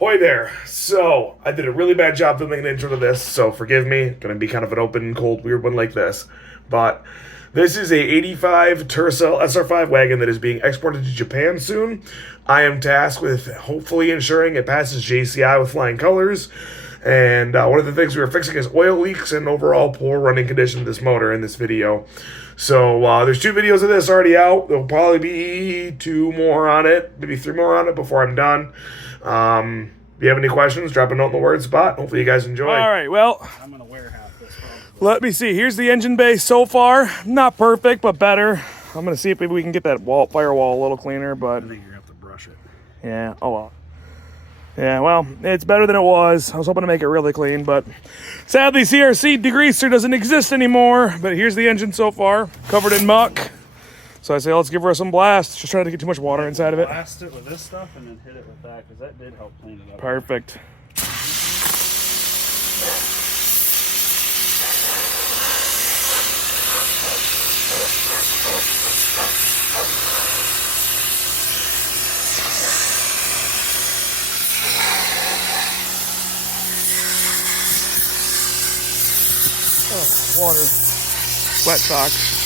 Hoi there. So, I did a really bad job filming an intro to this, so forgive me. Gonna be kind of an open, cold, weird one like this. But this is a 85 Tercel SR5 wagon that is being exported to Japan soon. I am tasked with hopefully ensuring it passes JCI with flying colors. And one of the things we were fixing is oil leaks and overall poor running condition of this motor in this video. So there's 2 videos of this already out. There'll probably be 2 more on it, maybe 3 more on it before I'm done. If you have any questions, drop a note in the word spot. Hopefully you guys enjoy. All right, well, I'm gonna warehouse this probably. let me see. Here's the engine bay so far. Not perfect, but better. I'm gonna see if maybe we can get that firewall a little cleaner, but I think you're gonna have to brush it. yeah, oh well. Yeah, well, it's better than it was. I was hoping to make it really clean, but sadly, CRC degreaser doesn't exist anymore. But here's the engine so far, covered in muck. So I say, let's give her some blast. Just trying to get too much water inside of it. Blast it with this stuff and then hit it with that, because that did help clean it up. Perfect. Oh, water. Wet socks.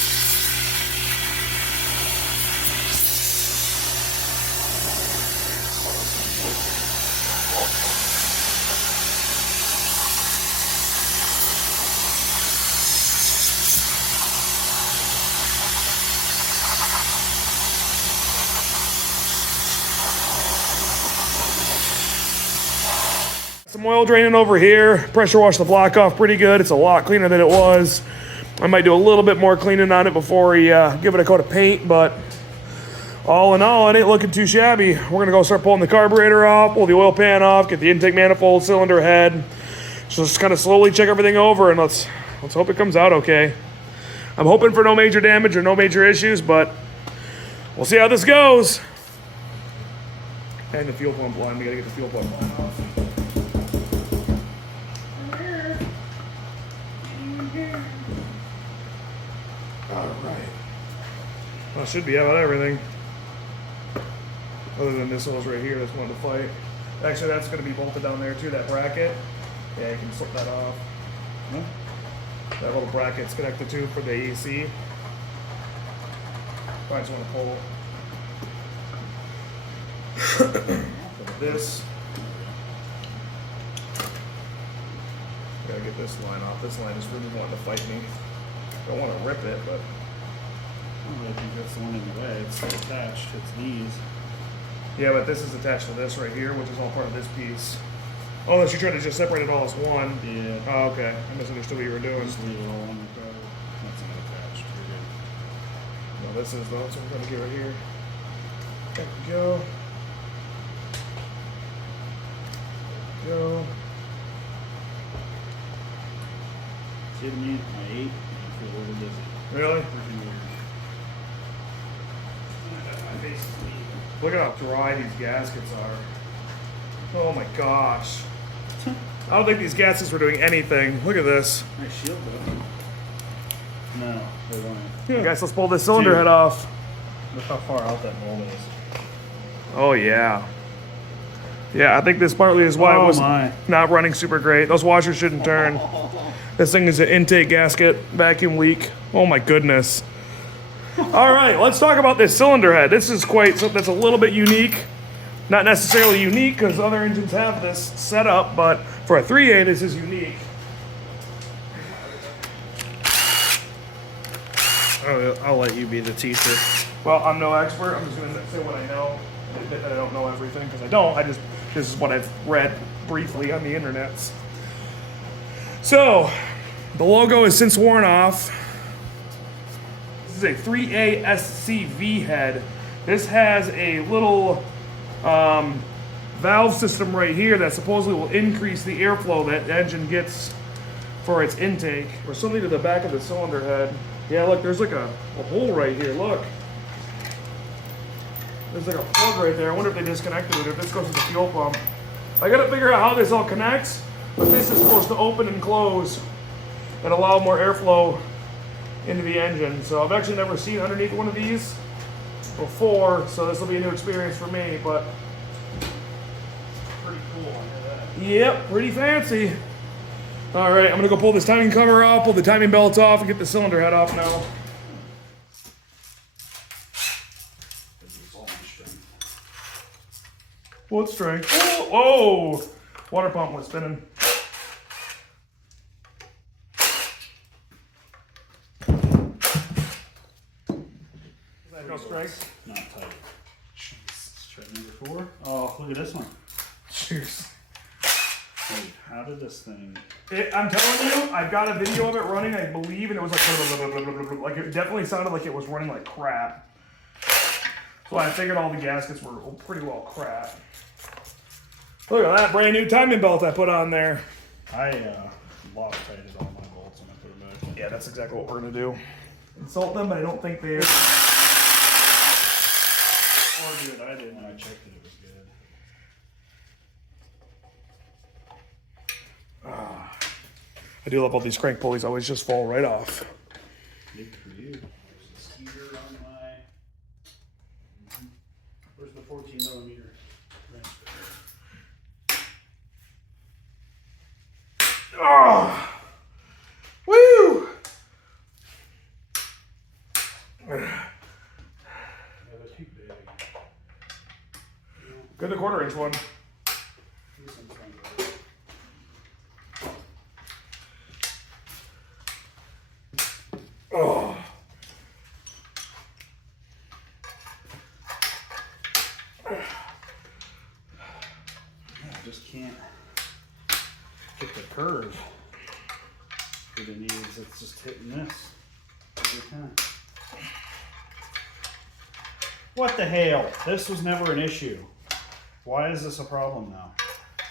Some oil draining over here. Pressure wash the block off pretty good. It's a lot cleaner than it was. I might do a little bit more cleaning on it before we give it a coat of paint, but all in all, it ain't looking too shabby. We're gonna go start pulling the carburetor off, pull the oil pan off, get the intake manifold, cylinder head. So just kind of slowly check everything over and let's hope it comes out okay. I'm hoping for no major damage or no major issues, but we'll see how this goes. And the fuel pump line, we gotta get the fuel pump line off. Alright. Well, should be about everything. Other than this hose right here that's one to fight. Actually, that's going to be bolted down there too, that bracket. Yeah, you can slip that off. That little bracket's connected to for the AC. I just want to pull this. Gotta get this line off. This line is really wanting to fight me. Don't want to rip it, but I don't really think that's the one in the way. It's still attached. It's these. yeah, but this is attached to this right here, which is all part of this piece. Oh, unless you're trying to just separate it all as one. Yeah. Oh, okay. I misunderstood what you were doing. Just leave it all on the car. That's not attached. You're good. No, this is though, so we're gonna get right here. There we go. Go. See what I mean? My 8. I feel a little dizzy. Really? Freaking weird. My face is bleeding. Look at how dry these gaskets are. Oh my gosh. I don't think these gaskets were doing anything. Look at this. Nice shield though. No, they weren't. Yeah. Guys, let's pull this cylinder Dude. head off. Look how far out that bolt is. Oh yeah. Yeah, I think this partly is why it was my. not running super great. Those washers shouldn't turn. This thing is an intake gasket vacuum leak. Oh my goodness. All right, let's talk about this cylinder head. This is quite something that's a little bit unique. Not necessarily unique because other engines have this setup, but for a 3A, this is unique. I'll let you be the teacher. Well, I'm no expert. I'm just going to say what I know. And admit that I don't know everything because I don't. This is what I've read briefly on the internet. So, the logo is since worn off. This is a 3A-C V head. This has a little valve system right here that supposedly will increase the airflow that the engine gets for its intake. Or something to the back of the cylinder head. Yeah, look, there's like a hole right here. Look. There's like a plug right there. I wonder if they disconnected it, if this goes to the fuel pump. I gotta figure out how this all connects, but this is supposed to open and close and allow more airflow into the engine. So I've actually never seen underneath one of these before, so this will be a new experience for me, but pretty cool. I hear that. Yep, pretty fancy. All right, I'm gonna go pull this timing cover off, pull the timing belts off, and get the cylinder head off now. What strength? Oh, whoa! Water pump was spinning. No strength. Not tight. Jeez, let's try number 4. Oh, look at this one. Cheers. Wait, how did this thing? I'm telling you, I've got a video of it running, I believe, and it was like it definitely sounded like it was running like crap. So I figured all the gaskets were pretty well crap. Look at that brand new timing belt I put on there. I Loctited all my bolts when I put them back. Yeah, that's exactly what we're gonna do. Insult them, but I don't think they. Or do it. I did when I checked it. It was good. I do love all these crank pulleys. Always just fall right off. Good for you. There's the speeder on my. Where's the 14mm wrench? Oh, woo! Yeah, they're too big. Good the 1/4 inch one. This one's kind of Oh. I just can't get the curve for the knees. It's just hitting this every time. What the hell? This was never an issue. Why is this a problem now?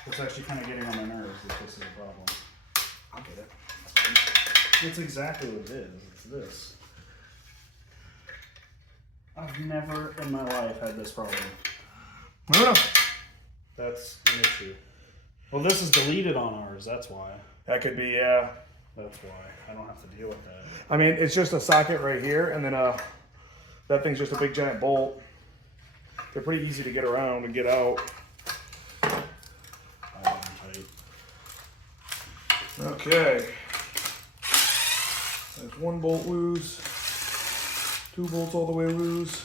It's actually kind of getting on my nerves that this is a problem. I'll get it. It's exactly what it is. It's this. I've never in my life had this problem. I don't know. That's an issue. Well, this is deleted on ours. That's why. That could be, yeah. That's why. I don't have to deal with that. I mean, it's just a socket right here, and then that thing's just a big giant bolt. They're pretty easy to get around and get out. Tight. Okay. There's 1 bolt loose, 2 bolts all the way loose,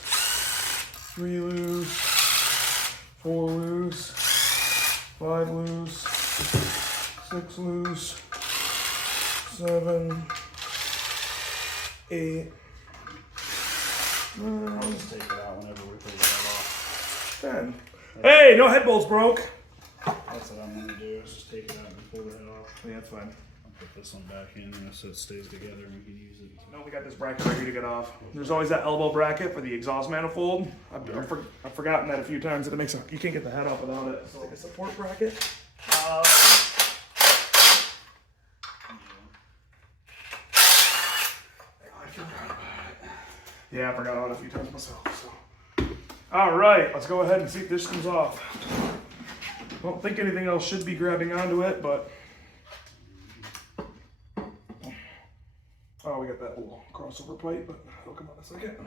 3 loose, 4 loose, 5 loose, 6 loose, 7, 8, I'll just take it out whenever we take that off. 10. Hey, no head bolts broke. That's what I'm gonna do. Is just take it out and pull the head off. Yeah, that's fine. I'll put this one back in so it stays together and we can use it. No, we got this bracket right here to get off. There's always that elbow bracket for the exhaust manifold. I've forgotten that a few times that it makes you can't get the head off without it. It's like a support bracket. Yeah, I forgot about it a few times myself. So, all right, let's go ahead and see if this comes off. I don't think anything else should be grabbing onto it, but oh, we got that little crossover pipe, but it'll come out in a second.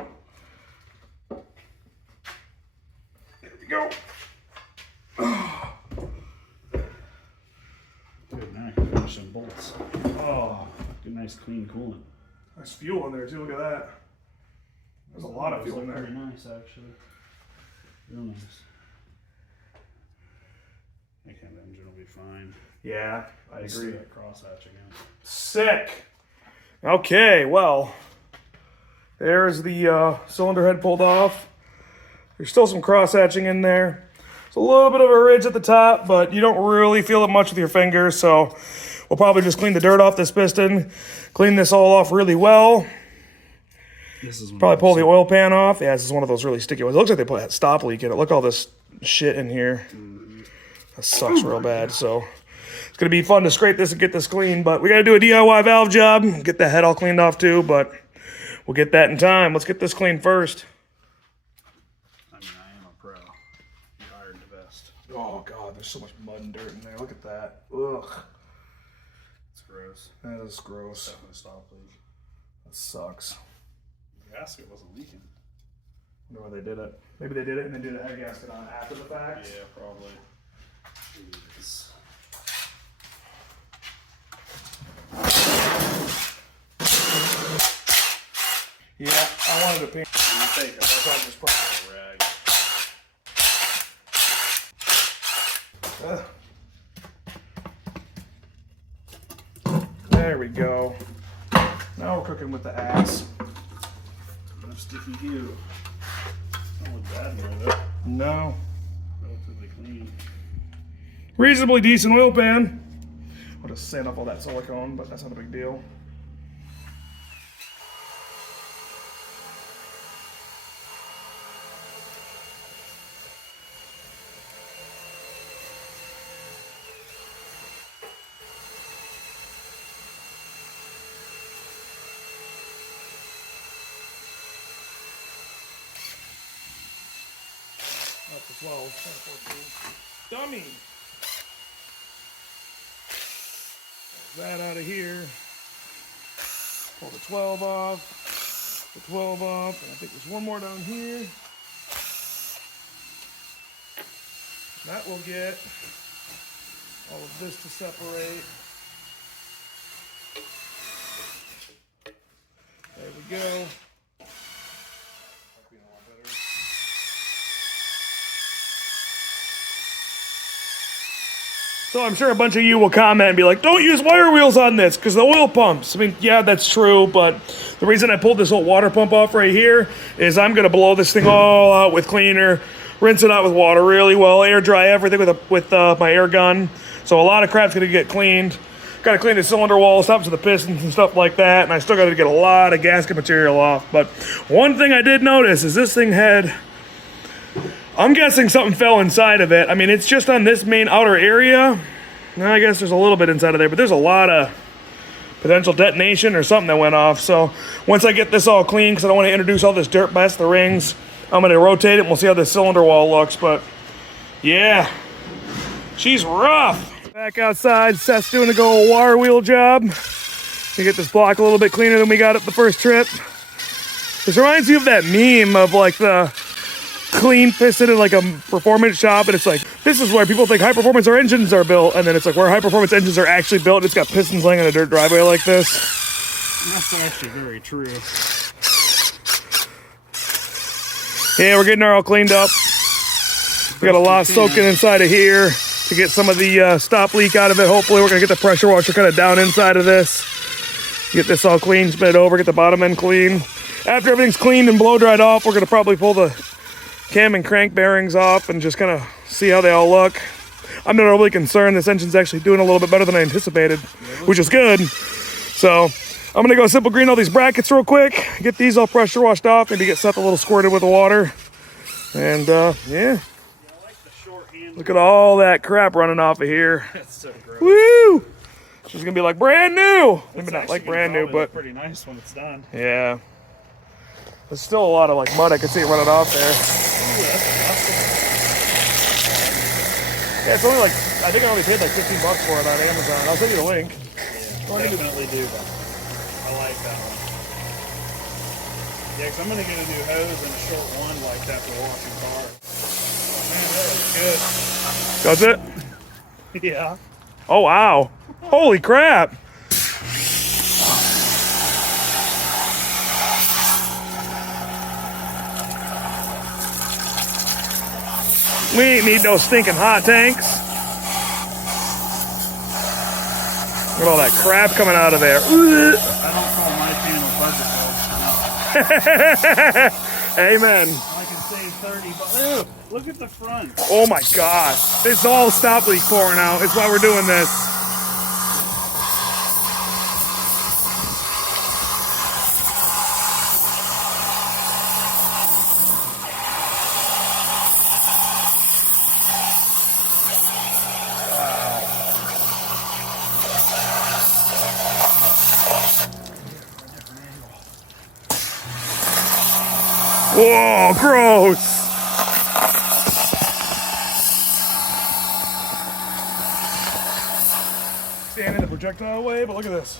There we go. Good, now I can finish some bolts. Oh, good, nice clean coolant. There's fuel in there too. Look at that. There's a lot of fuel in there. Pretty nice, actually. Real nice. I think that engine will be fine. Yeah, I Let's agree. do that crosshatch again. Sick. Okay, well, there's the cylinder head pulled off. There's still some cross hatching in there. It's a little bit of a ridge at the top, but you don't really feel it much with your fingers, so we'll probably just clean the dirt off this piston, clean this all off really well. This is Probably pull the oil pan off. Yeah, this is one of those really sticky ones. It looks like they put a stop leak in it. Look at all this shit in here. That sucks real bad, so it's going to be fun to scrape this and get this clean, but we got to do a DIY valve job, get the head all cleaned off too, but we'll get that in time. Let's get this clean first. I mean, I am a pro. You hired the best. Oh God, there's so much mud and dirt in there. Look at that. Ugh. It's gross. That is gross. Definitely stop leak. That sucks. The gasket wasn't leaking. I wonder why they did it. Maybe they did it and then do the head gasket on after the fact. Yeah, probably. bit of paint. That's why I just put There we go. Now we're cooking with the axe. No sticky hue. Don't look bad with it. No. Relatively clean. Reasonably decent oil pan. I'll just sand up all that silicone, but that's not a big deal. That's a 12, 14. Dummy! That out of here. Pull the 12 off. The 12 off. And I think there's one more down here. That will get all of this to separate. There we go. So I'm sure a bunch of you will comment and be like, don't use wire wheels on this because the oil pumps. I mean, yeah, that's true, but the reason I pulled this whole water pump off right here is I'm gonna blow this thing all out with cleaner, rinse it out with water really well, air dry everything with my air gun. So a lot of crap's gonna get cleaned. Gotta clean the cylinder walls, stops of the pistons and stuff like that, and I still gotta get a lot of gasket material off. But one thing I did notice is this thing had, I'm guessing something fell inside of it. I mean, it's just on this main outer area. I guess there's a little bit inside of there, but there's a lot of potential detonation or something that went off. So once I get this all clean, because I don't want to introduce all this dirt past the rings, I'm going to rotate it and we'll see how this cylinder wall looks. But yeah, she's rough. Back outside, Seth's doing a go wire wheel job to get this block a little bit cleaner than we got it the first trip. This reminds me of that meme of like the clean piston in like a performance shop, and it's like, this is where people think high performance engines are built, and then it's like where high performance engines are actually built, and it's got pistons laying on a dirt driveway like this. That's actually very true. Yeah, we're getting her all cleaned up. We got a lot soaking inside of here to get some of the stop leak out of it. Hopefully we're gonna get the pressure washer kind of down inside of this. Get this all clean, spin it over, get the bottom end clean. After everything's cleaned and blow dried off, we're gonna probably pull the cam and crank bearings off and just kind of see how they all look. I'm not overly concerned. This engine's actually doing a little bit better than I anticipated, which is good. So I'm gonna go simple green all these brackets real quick, get these all pressure washed off, maybe get Seth a little squirted with the water. And yeah. I like the short handle. Look at all that crap running off of here. That's so gross. Woo! She's gonna be like brand new. Maybe not like brand new, but pretty nice when it's done. yeah. There's still a lot of like mud. I can see it running off there. Ooh, that's awesome. Yeah, it's only like, I think I only paid like $15 for it on Amazon. I'll send you the link. Yeah, definitely do that. I like that one. Yeah, because I'm going to get a new hose and a short one like that for washing cars. Man, that was good. Does it? Yeah. Oh, wow. Holy crap. We ain't need no stinking hot tanks. Look at all that crap coming out of there. I don't call my panel budget bills. Amen. I can save 30 bucks. Look at the front. Oh my gosh. It's all stop leak pouring out. It's why we're doing this. Whoa, gross! Standing the projectile away, but look at this.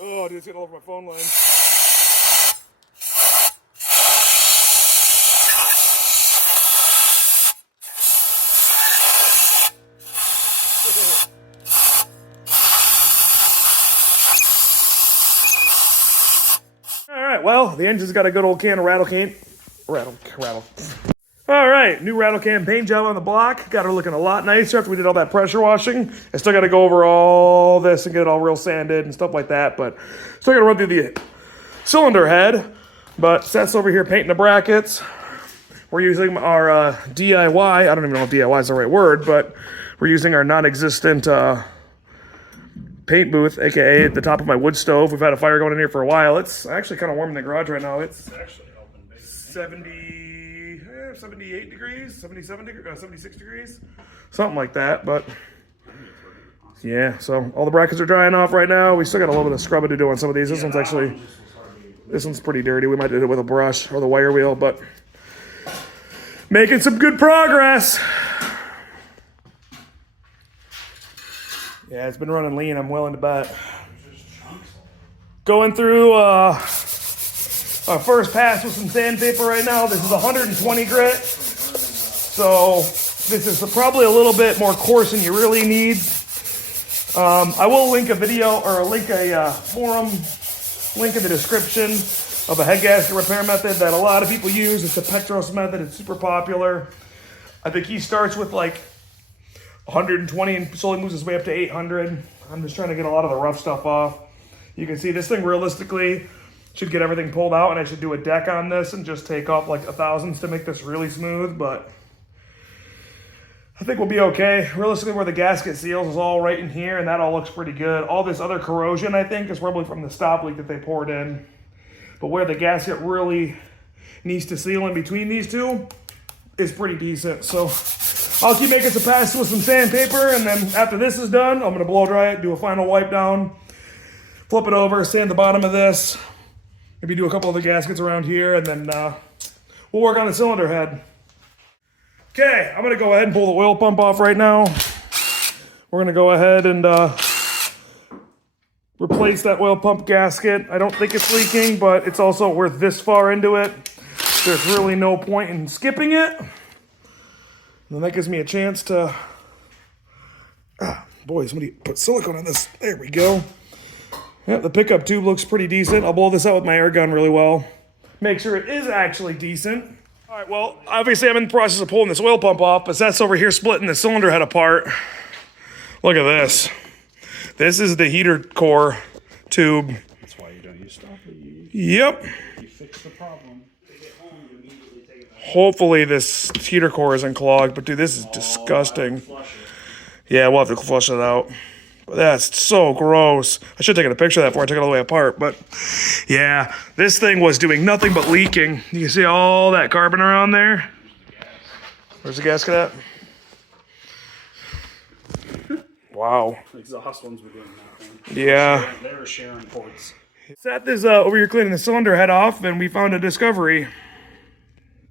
Oh, dude, it's getting all over my phone line. right, well, the engine's got a good old can of rattle. All right, new rattle can paint job on the block. Got her looking a lot nicer after we did all that pressure washing. I still got to go over all this and get it all real sanded and stuff like that, but still got to run through the cylinder head. But Seth's over here painting the brackets. We're using our DIY. I don't even know if DIY is the right word, but we're using our non-existent paint booth, aka at the top of my wood stove. We've had a fire going in here for a while. It's actually kind of warm in the garage right now. It's actually 78 degrees, 77 degrees, 76 degrees, something like that. But yeah, so all the brackets are drying off right now. We still got a little bit of scrubbing to do on some of these. This one's pretty dirty. We might do it with a brush or the wire wheel, but making some good progress. Yeah, it's been running lean, I'm willing to bet. Going through our first pass with some sandpaper right now. This is 120 grit. So this is probably a little bit more coarse than you really need. I will link a video or link a forum link in the description of a head gasket repair method that a lot of people use. It's the Petros method. It's super popular. I think he starts with like 120 and slowly moves his way up to 800. I'm just trying to get a lot of the rough stuff off. You can see this thing realistically should get everything pulled out, and I should do a deck on this and just take off like 1,000s to make this really smooth, but I think we'll be okay. Realistically, where the gasket seals is all right in here, and that all looks pretty good. All this other corrosion, I think, is probably from the stop leak that they poured in. But where the gasket really needs to seal in between these two is pretty decent. So I'll keep making some passes with some sandpaper, and then after this is done, I'm gonna blow dry it, do a final wipe down, flip it over, sand the bottom of this, maybe do a couple of the gaskets around here, and then we'll work on the cylinder head. Okay, I'm gonna go ahead and pull the oil pump off right now. We're gonna go ahead and replace that oil pump gasket. I don't think it's leaking, but it's also we're this far into it. There's really no point in skipping it. And that gives me a chance to, boy, somebody put silicone on this. There we go. Yeah, the pickup tube looks pretty decent. I'll blow this out with my air gun really well. Make sure it is actually decent. All right, well, obviously I'm in the process of pulling this oil pump off, but that's over here splitting the cylinder head apart. Look at this. This is the heater core tube. That's why you don't use stop leak. Yep. You fix the problem. Hopefully this heater core isn't clogged, but dude, this is disgusting. Yeah, we'll have to flush it out. But that's so gross. I should have taken a picture of that before I took it all the way apart. But yeah, this thing was doing nothing but leaking. You can see all that carbon around there. Where's the gasket at? Wow. The exhaust ones were doing nothing. Yeah. They were sharing ports. Seth is over here cleaning the cylinder head off, and we found a discovery.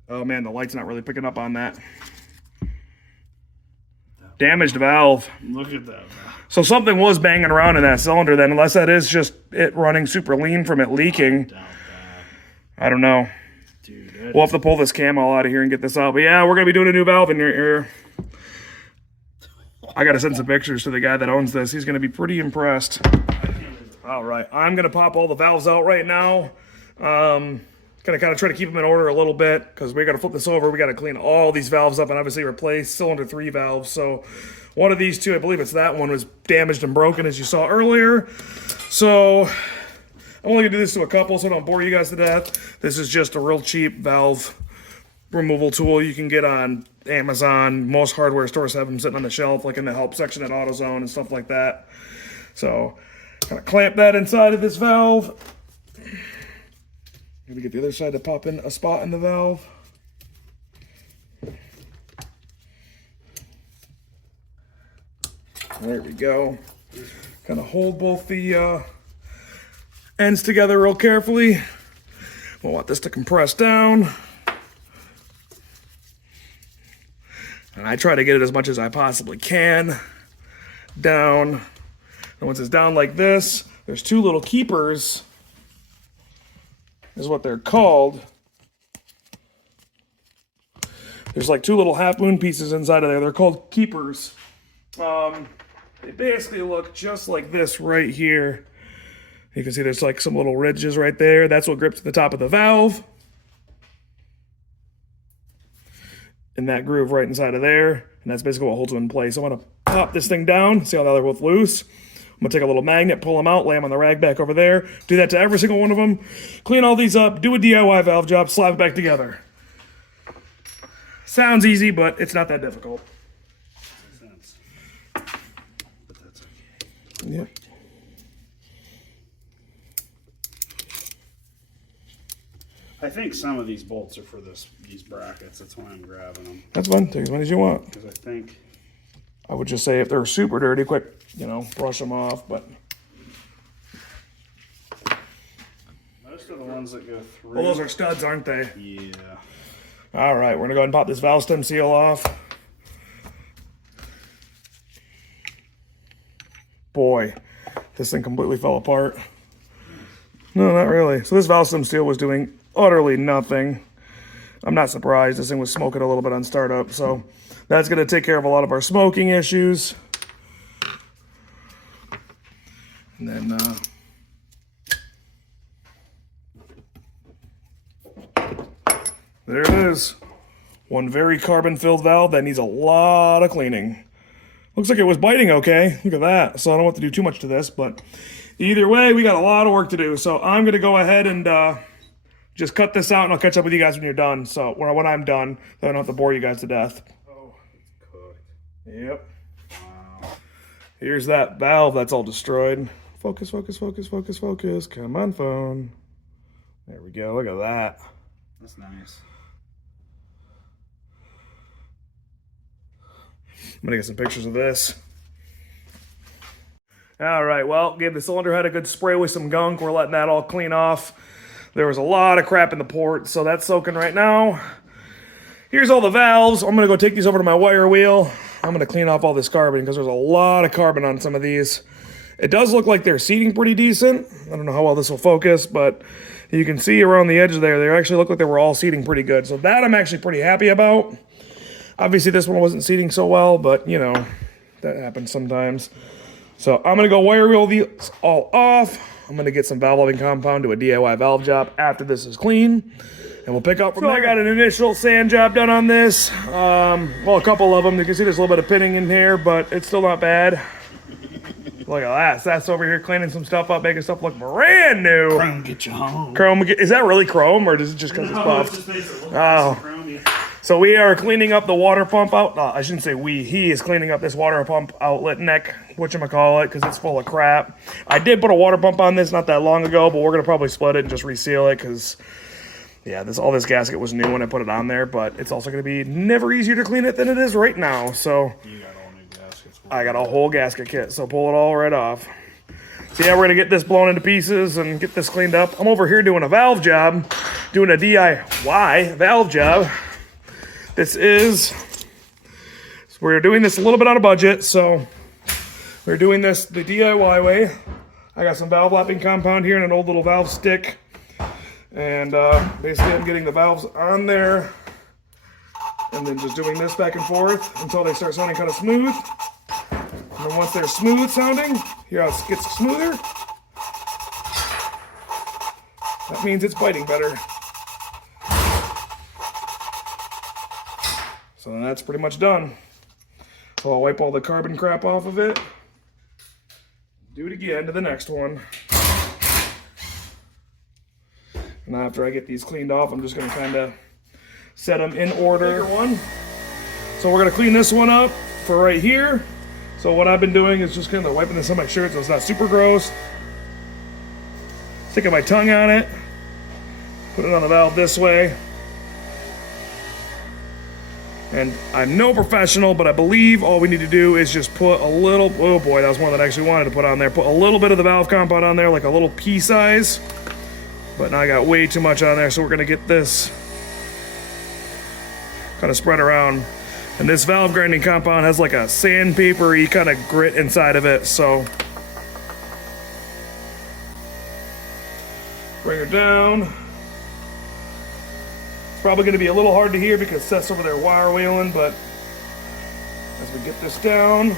Oh man, the light's not really picking up on that. Damaged valve. Look at that. So something was banging around in that cylinder then, unless that is just it running super lean from it leaking. I don't know. Dude, we'll have to pull this cam all out of here and get this out. But yeah, we're going to be doing a new valve in here. I got to send some pictures to the guy that owns this. He's going to be pretty impressed. All right, I'm going to pop all the valves out right now. Gonna kind of try to keep them in order a little bit because we got to flip this over. We got to clean all these valves up and obviously replace cylinder 3 valves. So one of these two, I believe it's that one, was damaged and broken as you saw earlier. So I'm only gonna do this to a couple so I don't bore you guys to death. This is just a real cheap valve removal tool you can get on Amazon. Most hardware stores have them sitting on the shelf, like in the help section at AutoZone and stuff like that. So gonna clamp that inside of this valve. Maybe get the other side to pop in a spot in the valve. There we go. Kind of hold both the ends together real carefully. We'll want this to compress down. And I try to get it as much as I possibly can down. And once it's down like this, there's 2 little keepers, is what they're called. There's like 2 little half moon pieces inside of there. They're called keepers. They basically look just like this right here. You can see there's like some little ridges right there. That's what grips the top of the valve. In that groove right inside of there. And that's basically what holds them in place. So I'm gonna pop this thing down, see how they're both loose. I'm gonna take a little magnet, pull them out, lay them on the rag back over there. Do that to every single one of them. Clean all these up, do a DIY valve job, slap it back together. Sounds easy, but it's not that difficult. But that's okay. Yep. I think some of these bolts are for these brackets. That's why I'm grabbing them. That's fine. Take as many as you want. Because I think I would just say if they're super dirty, quick, brush them off. But most of the ones that go through. well, those are studs, aren't they? Yeah. All right, we're gonna go ahead and pop this valve stem seal off. Boy, this thing completely fell apart. No, not really. So this valve stem seal was doing utterly nothing. I'm not surprised. This thing was smoking a little bit on startup, so that's going to take care of a lot of our smoking issues. And then there it is. One very carbon-filled valve that needs a lot of cleaning. Looks like it was biting okay. Look at that. So I don't want to do too much to this, but either way, we got a lot of work to do. So I'm going to go ahead and just cut this out, and I'll catch up with you guys when you're done. So when I'm done, so I don't have to bore you guys to death. Oh, it's cooked. Yep. Wow. Here's that valve that's all destroyed. Focus, focus, focus, focus, focus. Come on, phone. There we go. Look at that. That's nice. I'm gonna get some pictures of this. All right, well, gave the cylinder head a good spray with some gunk. We're letting that all clean off. There was a lot of crap in the port, so that's soaking right now. Here's all the valves. I'm gonna go take these over to my wire wheel. I'm gonna clean off all this carbon because there's a lot of carbon on some of these. It does look like they're seating pretty decent. I don't know how well this will focus, but you can see around the edge there, they actually look like they were all seating pretty good. So that I'm actually pretty happy about. Obviously this one wasn't seating so well, but that happens sometimes. So I'm gonna go wire wheel these all off. I'm gonna get some valve loving compound, do a DIY valve job after this is clean, and we'll pick up from there. I got an initial sand job done on this. Well, a couple of them. You can see there's a little bit of pinning in here, but it's still not bad. Look at that. That's over here cleaning some stuff up, making stuff look brand new. Chrome get you home. Chrome, is that really chrome, or does it just because it's buffed? Oh. So we are cleaning up the water pump out. I shouldn't say we. He is cleaning up this water pump outlet neck, whatchamacallit, because it's full of crap. I did put a water pump on this not that long ago, but we're going to probably split it and just reseal it because, yeah, all this gasket was new when I put it on there, but it's also going to be never easier to clean it than it is right now. So You got all new gaskets. I got a whole gasket kit, so pull it all right off. So yeah, we're going to get this blown into pieces and get this cleaned up. I'm over here doing a valve job, doing a DIY valve job. We're doing this a little bit on a budget, so we're doing this the DIY way. I got some valve lapping compound here and an old little valve stick. And basically I'm getting the valves on there and then just doing this back and forth until they start sounding kind of smooth. And then once they're smooth sounding, here how it gets smoother. That means it's biting better. So then that's pretty much done. So I'll wipe all the carbon crap off of it. Do it again to the next one. And after I get these cleaned off, I'm just gonna kind of set them in order. So we're gonna clean this one up for right here. So what I've been doing is just kind of wiping this on my shirt so it's not super gross. Sticking my tongue on it. Put it on the valve this way. And I'm no professional, but I believe all we need to do is just put a little, oh boy, that was more than I actually wanted to put on there. Put a little bit of the valve compound on there, like a little pea size. But now I got way too much on there, so we're gonna get this kind of spread around. And this valve grinding compound has like a sandpapery kind of grit inside of it, so. Bring her down. Probably going to be a little hard to hear because Seth's over there wire wheeling, but as we get this down,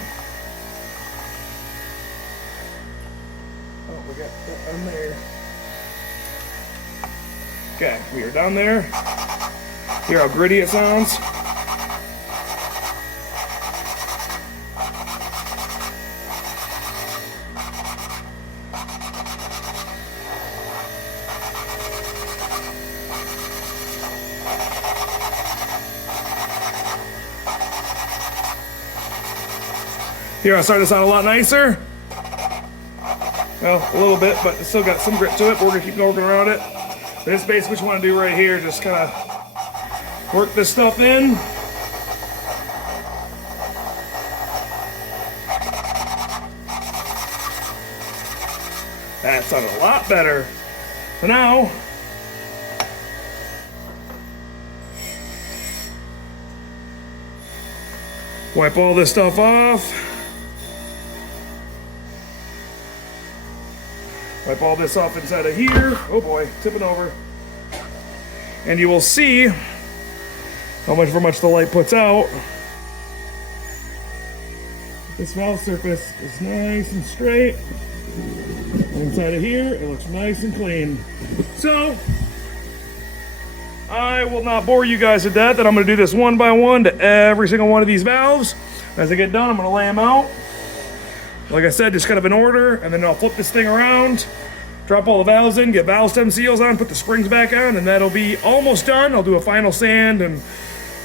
oh, we got that down there. Okay, we are down there. Hear how gritty it sounds? Here, I started to sound a lot nicer. Well, a little bit, but it's still got some grit to it, but we're gonna keep working around it. But this is basically what you wanna do right here, just kinda work this stuff in. That sounded a lot better. So now, wipe all this stuff off. Wipe all this off inside of here. Oh boy, tipping over. And you will see how much the light puts out. This valve surface is nice and straight. Inside of here, it looks nice and clean. So, I will not bore you guys to death, and I'm gonna do this one by one to every single one of these valves. As I get done, I'm gonna lay them out. Like I said, just kind of in order, and then I'll flip this thing around, drop all the valves in, get valve stem seals on, put the springs back on, and that'll be almost done. I'll do a final sand and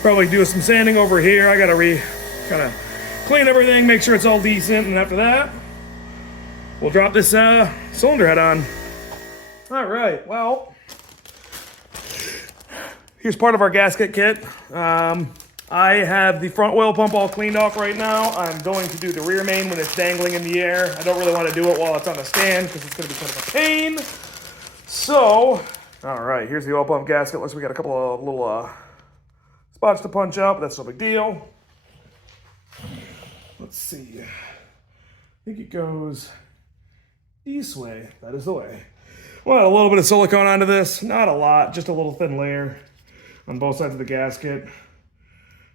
probably do some sanding over here. I gotta kind of clean everything, make sure it's all decent, and after that, we'll drop this cylinder head on. All right, well, here's part of our gasket kit. I have the front oil pump all cleaned off right now. I'm going to do the rear main when it's dangling in the air. I don't really want to do it while it's on the stand because it's going to be kind of a pain. So, all right, here's the oil pump gasket. Looks like we got a couple of little spots to punch out, but that's no big deal. Let's see. I think it goes this way. That is the way. We'll add a little bit of silicone onto this. Not a lot, just a little thin layer on both sides of the gasket.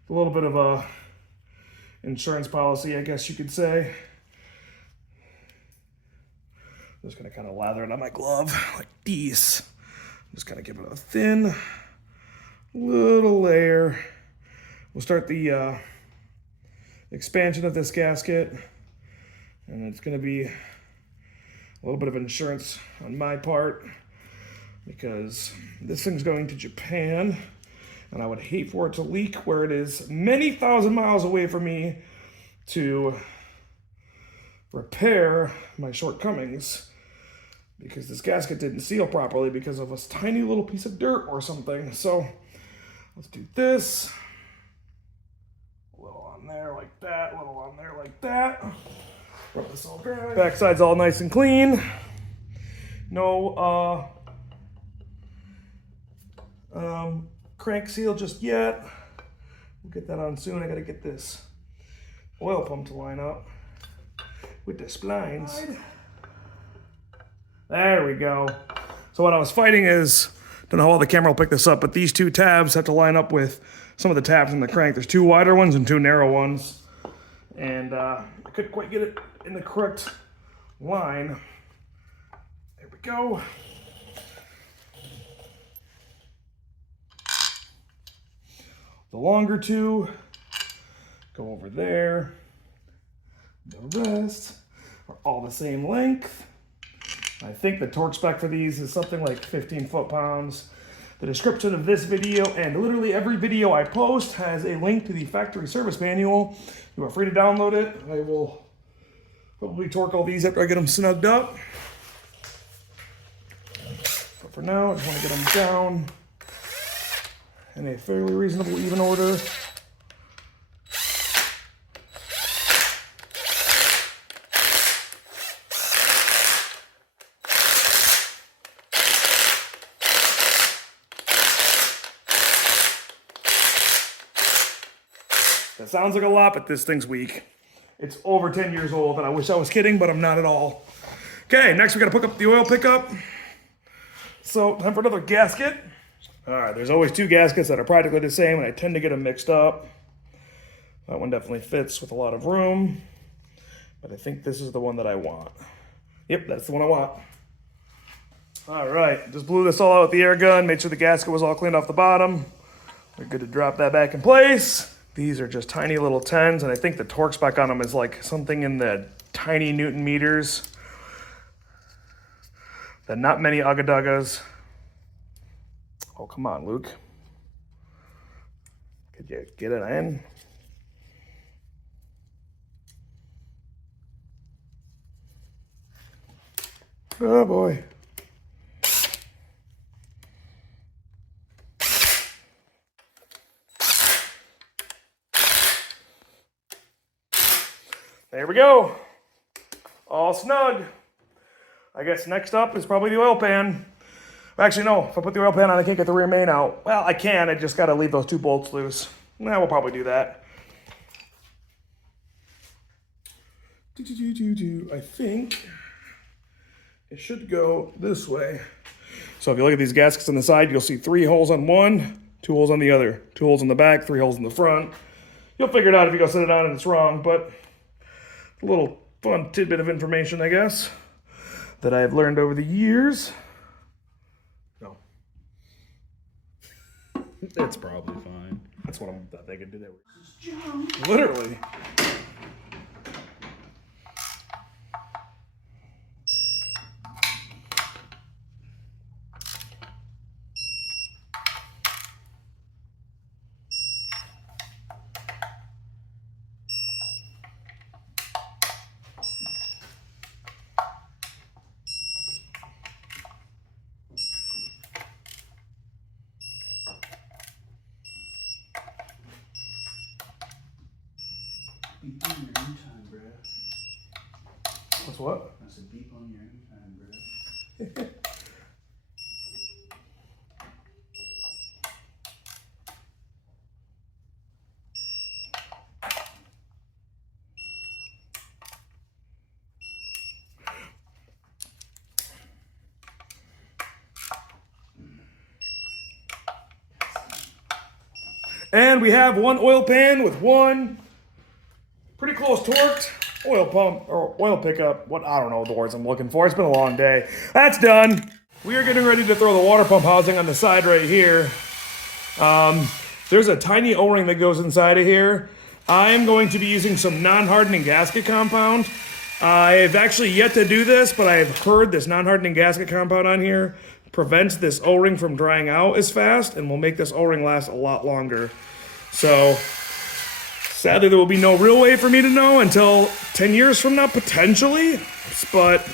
A little bit of a insurance policy, I guess you could say. Just gonna kind of lather it on my glove like this. Just kind of give it a thin little layer. We'll start the expansion of this gasket, and it's gonna be a little bit of insurance on my part because this thing's going to Japan. And I would hate for it to leak where it is many thousand miles away from me to repair my shortcomings because this gasket didn't seal properly because of a tiny little piece of dirt or something. So let's do this. A little on there like that, a little on there like that. Rub this all dry. Backside's all nice and clean. No crank seal just yet. We'll get that on soon. I gotta get this oil pump to line up with the splines. There we go. So what I was fighting is, don't know how well the camera will pick this up, but these two tabs have to line up with some of the tabs in the crank. There's two wider ones and two narrow ones. And I couldn't quite get it in the correct line. There we go. The longer two go over there. The rest are all the same length. I think the torque spec for these is something like 15 foot-pounds. The description of this video and literally every video I post has a link to the factory service manual. You are free to download it. I will probably torque all these after I get them snugged up. But for now, I just want to get them down in a fairly reasonable, even order. That sounds like a lot, but this thing's weak. It's over 10 years old, and I wish I was kidding, but I'm not at all. Okay, next we gotta hook up the oil pickup. So, time for another gasket. All right, there's always two gaskets that are practically the same, and I tend to get them mixed up. That one definitely fits with a lot of room, but I think this is the one that I want. Yep, that's the one I want. All right, just blew this all out with the air gun, made sure the gasket was all cleaned off the bottom. We're good to drop that back in place. These are just tiny little 10s, and I think the torque spec on them is like something in the tiny Newton meters. Then not many ugga-duggas. Oh, come on, Luke. Could you get it in? Oh boy. There we go. All snug. I guess next up is probably the oil pan. Actually, no. If I put the oil pan on, I can't get the rear main out. Well, I can. I just got to leave those 2 bolts loose. Nah, we'll probably do that. I think it should go this way. So if you look at these gaskets on the side, you'll see 3 holes on one, 2 holes on the other, 2 holes in the back, 3 holes in the front. You'll figure it out if you go set it on and it's wrong, but a little fun tidbit of information, I guess, that I have learned over the years. No. It's probably fine. That's what I'm thinking. Do that. Literally. Beep on your own time, bro. What's what? I said beep on your own time, bro. And we have one oil pan with one pretty close torqued oil pump or oil pickup. What, I don't know the words I'm looking for. It's been a long day. That's done. We are getting ready to throw the water pump housing on the side right here. There's a tiny O-ring that goes inside of here. I am going to be using some non-hardening gasket compound. I've actually yet to do this, but I've heard this non-hardening gasket compound on here prevents this O-ring from drying out as fast and will make this O-ring last a lot longer. So sadly, there will be no real way for me to know until 10 years from now, potentially. But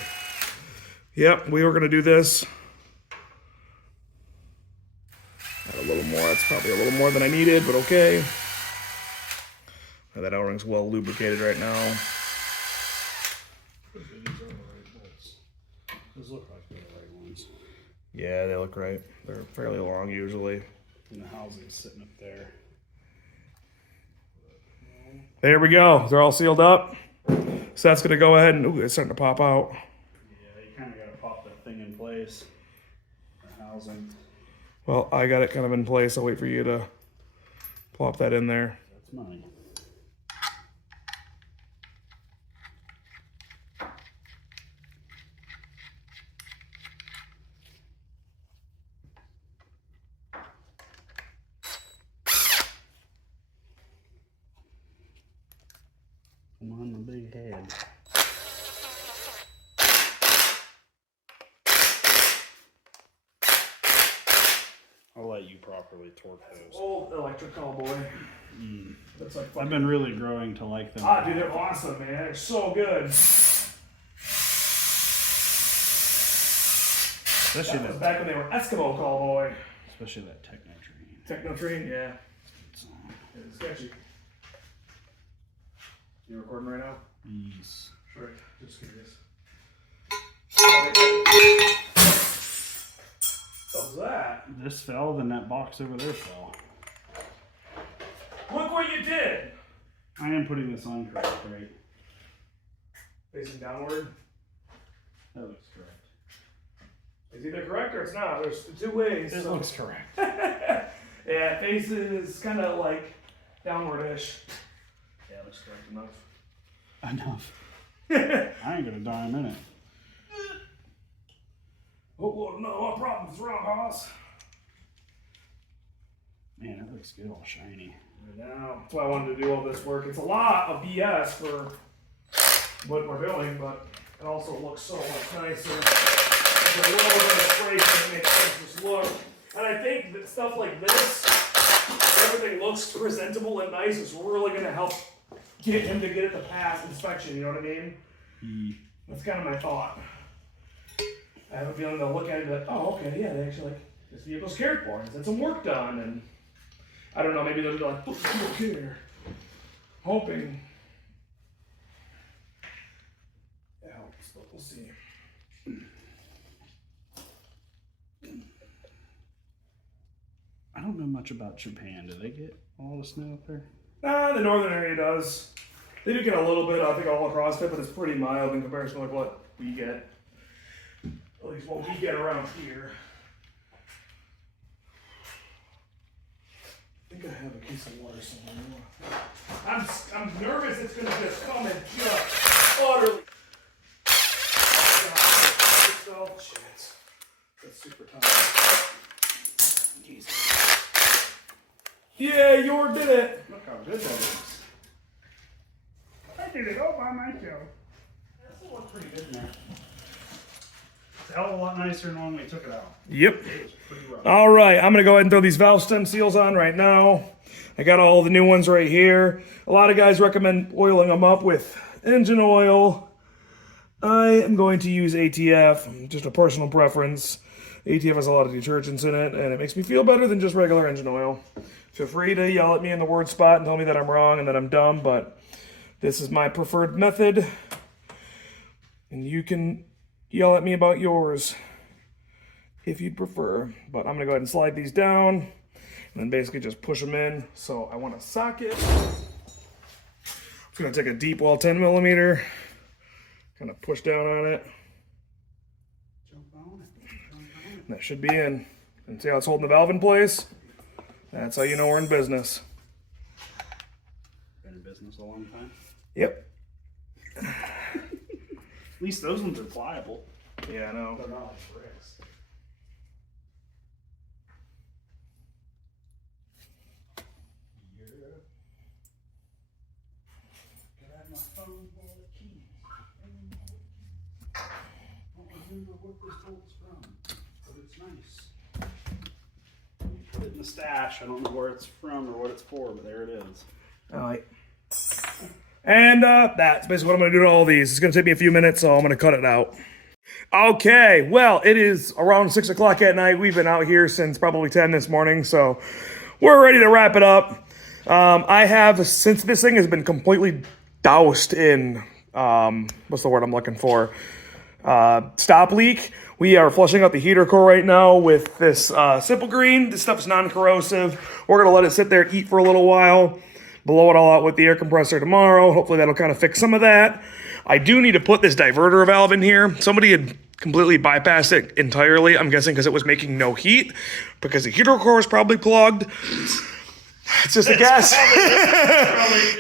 yep, we were gonna do this. Add a little more. That's probably a little more than I needed, but okay. That O-ring's well lubricated right now. Those look like they're the right ones. Yeah, they look right. They're fairly long usually. And the housing's sitting up there. There we go. They're all sealed up. So that's gonna go ahead and ooh, it's starting to pop out. Yeah, you kind of got to pop that thing in place. The housing. Well, I got it kind of in place. I'll wait for you to plop that in there. That's mine. Come on, the big head. I'll let you properly torque those. Old electric cowboy. That's like I've been really growing to like them. dude, they're awesome, man. They're so good. Especially That was that, back when they were Eskimo cowboy. especially that Techno Train. Techno train, yeah. It's sketchy. You recording right now? Yes. Sure. Just curious. What was that? This fell, then that box over there fell. Look what you did! I am putting this on correct, right? Facing downward. That looks correct. It's either correct or it's not. There's 2 ways. It so- looks correct. Yeah, it faces kind of like downward-ish. Yeah, it looks correct enough. Enough. I ain't gonna die in a minute. Oh, no, what problem's wrong, Hoss? Man, it looks good, all shiny. I know. That's why I wanted to do all this work. It's a lot of BS for what we're doing, but it also looks so much nicer. It's a little bit of spray can make things just look. And I think that stuff like this, everything looks presentable and nice, is really going to help get him to get it to pass inspection, you know what I mean? That's kind of my thought. I have a feeling they'll look at it and be like, oh, okay, yeah, they actually, like, this vehicle's cared for, and it's had some work done, and I don't know, maybe they'll be like, look here. Hoping it helps, but we'll see. I don't know much about Japan. Do they get all the snow up there? The northern area does. They do get a little bit, I think, all across it, but it's pretty mild in comparison to like what we get. At least what we get around here. I think I have a case of water somewhere. I'm nervous it's gonna just come and just utterly. Oh, shit. That's super tight. Jesus. Yeah, Yor did it. Look how good that is. I did it all by myself. That still looks pretty good in there. It's a hell of a lot nicer than when we took it out. Yep. It was pretty rough. All right, I'm gonna go ahead and throw these valve stem seals on right now. I got all the new ones right here. A lot of guys recommend oiling them up with engine oil. I am going to use ATF, just a personal preference. ATF has a lot of detergents in it, and it makes me feel better than just regular engine oil. Feel free to yell at me in the word spot and tell me that I'm wrong and that I'm dumb, but this is my preferred method. And you can yell at me about yours if you'd prefer. But I'm gonna go ahead and slide these down and then basically just push them in. So I want a socket. I'm just gonna take a deep well 10 millimeter, kind of push down on it. Jump on it. Jump on it. That should be in. And see how it's holding the valve in place? That's how you know we're in business. Been in business a long time. Yep. At least those ones are pliable. Yeah, I know. They're not like bricks. Yeah. Can I have my phone wallet keys? I don't remember what this bolt's from, but it's nice. You put it in the stash. I don't know where it's from or what it's for, but there it is. All right. And that's basically what I'm going to do to all these. It's going to take me a few minutes, so I'm going to cut it out. Okay, well, it is around 6 o'clock at night. We've been out here since probably 10 this morning, so we're ready to wrap it up. I have, since this thing has been completely doused in, what's the word I'm looking for? Stop leak. We are flushing out the heater core right now with this Simple Green. This stuff is non-corrosive. We're going to let it sit there and eat for a little while. Blow it all out with the air compressor tomorrow. Hopefully that'll kind of fix some of that. I do need to put this diverter valve in here. Somebody had completely bypassed it entirely. I'm guessing because it was making no heat, because the heater core is probably plugged. It's just a guess.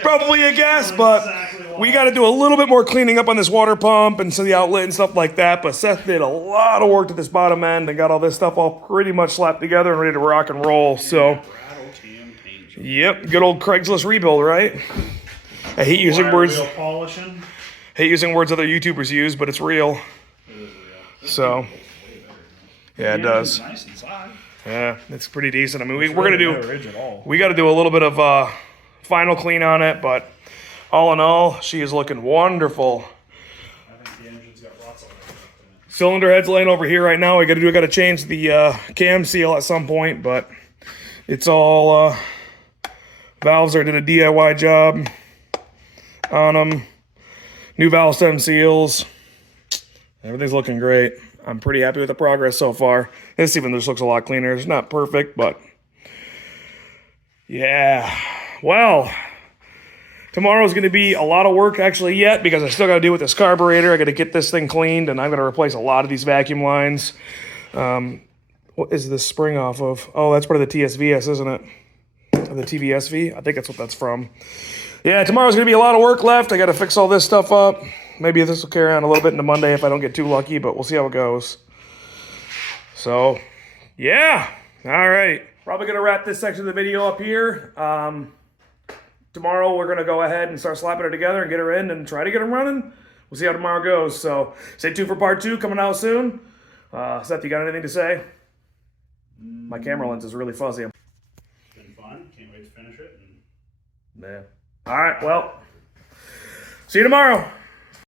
Probably a guess, but we got to do a little bit more cleaning up on this water pump and so the outlet and stuff like that. But Seth did a lot of work to this bottom end and got all this stuff all pretty much slapped together and ready to rock and roll. So, yep, good old Craigslist rebuild, right? I hate using words. Polishing. Hate using words other YouTubers use, but it's real. It is real. So, yeah, it does. Nice inside. Yeah, it's pretty decent. I mean, we're gonna do. No ridge at all. We got to do a little bit of final clean on it, but all in all, she is looking wonderful. I think the engine's got lots of it. Cylinder head's laying over here right now. We got to change the cam seal at some point, but it's all valves. I did a DIY job on them. New valve stem seals. Everything's looking great. I'm pretty happy with the progress so far. This even just looks a lot cleaner. It's not perfect, but yeah. Well, tomorrow's going to be a lot of work actually yet, because I still got to deal with this carburetor. I got to get this thing cleaned, and I'm going to replace a lot of these vacuum lines. What is this spring off of? Oh, that's part of the TSVS, isn't it? The TVSV? I think that's what that's from. Yeah, tomorrow's going to be a lot of work left. I got to fix all this stuff up. Maybe this will carry on a little bit into Monday if I don't get too lucky, but we'll see how it goes. So, yeah. All right. Probably going to wrap this section of the video up here. Tomorrow we're going to go ahead and start slapping her together and get her in and try to get them running. We'll see how tomorrow goes. So stay tuned for part 2 coming out soon. Seth, you got anything to say? My camera lens is really fuzzy. It's been fun. Can't wait to finish it. Yeah. All right. Well, see you tomorrow.